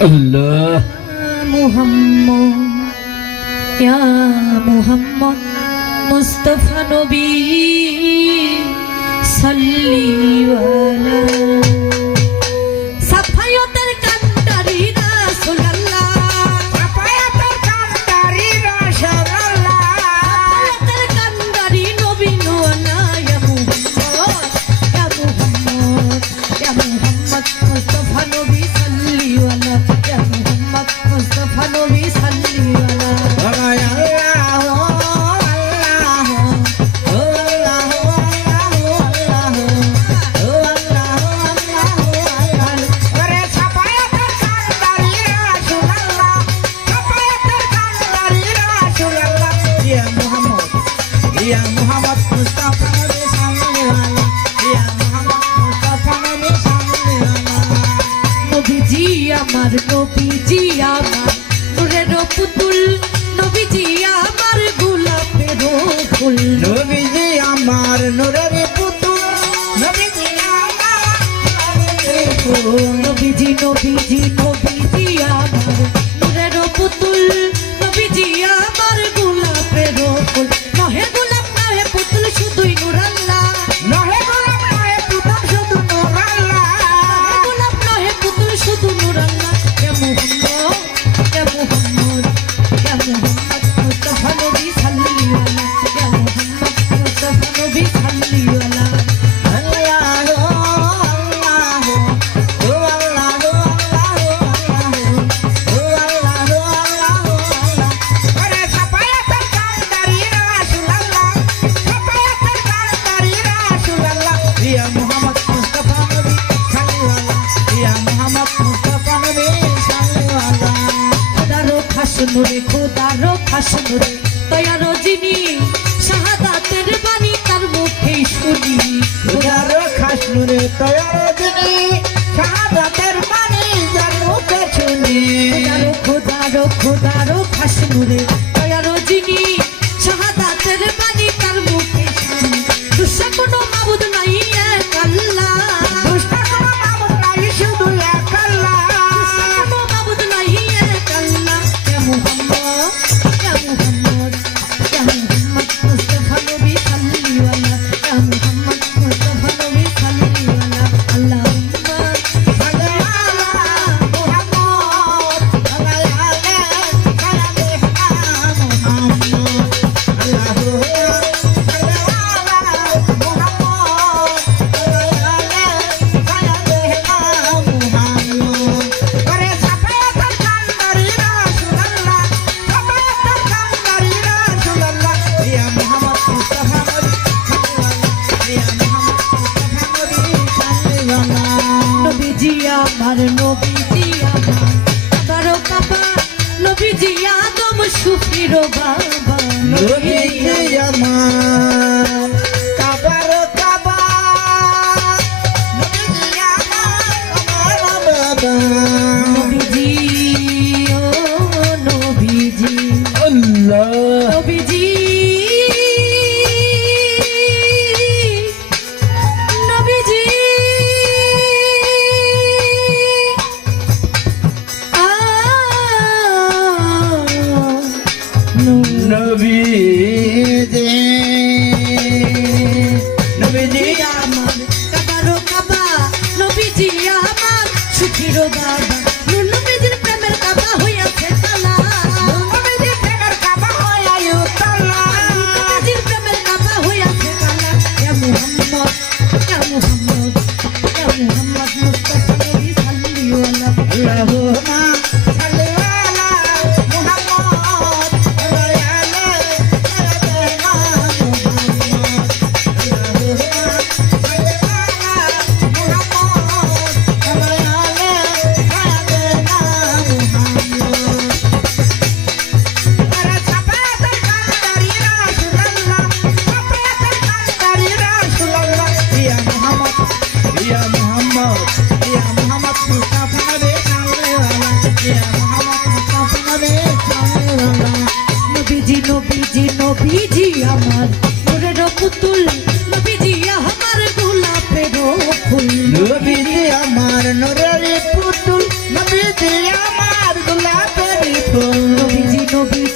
আল্লাহ। মুহাম্মদ। ইয়া মুহাম্মদ মুস্তাফা নবী সাল্লি আলা আমার নবীজি আমার নূরের পুতুল। নবীজি আমার গোলাপের ফুল। নবীজি আমার নূরের পুতুল। নবীজি নবীজি নবীজি নবীজি আমার নূরের পুতুল। নবীজি আমার গোলাপের ফুল। নহে খোদারো খাসনুরে খোদারো খাসনুরে তয়ারো যিনি শাহাদাতের বাণী তার মুখে শুনি। উদারো খাসনুরে তয়ার দিনে শাহাদাতের বাণী যার মুখে শুনি। খোদারো খোদারো খোদারো খাসনুরে আমার নবীজি আমার বারো কাবা নবীজি আদম সুফির বাবা নবীজি নবীজি ইয়া মোহাম্মদ ইয়া মোহাম্মদ মুস্তাফা রে সামনে ওয়ালা। ইয়া মোহাম্মদ মুস্তাফা রে সামনে ওয়ালা। নবীজি নবীজি নবীজি আমার, ওরে রপুতুল নবীজি আমার গোলাপের ফুল নবীজি আমার নরের পুতুল নবীজি আমার গোলাপের ফুল নবীজি নবীজি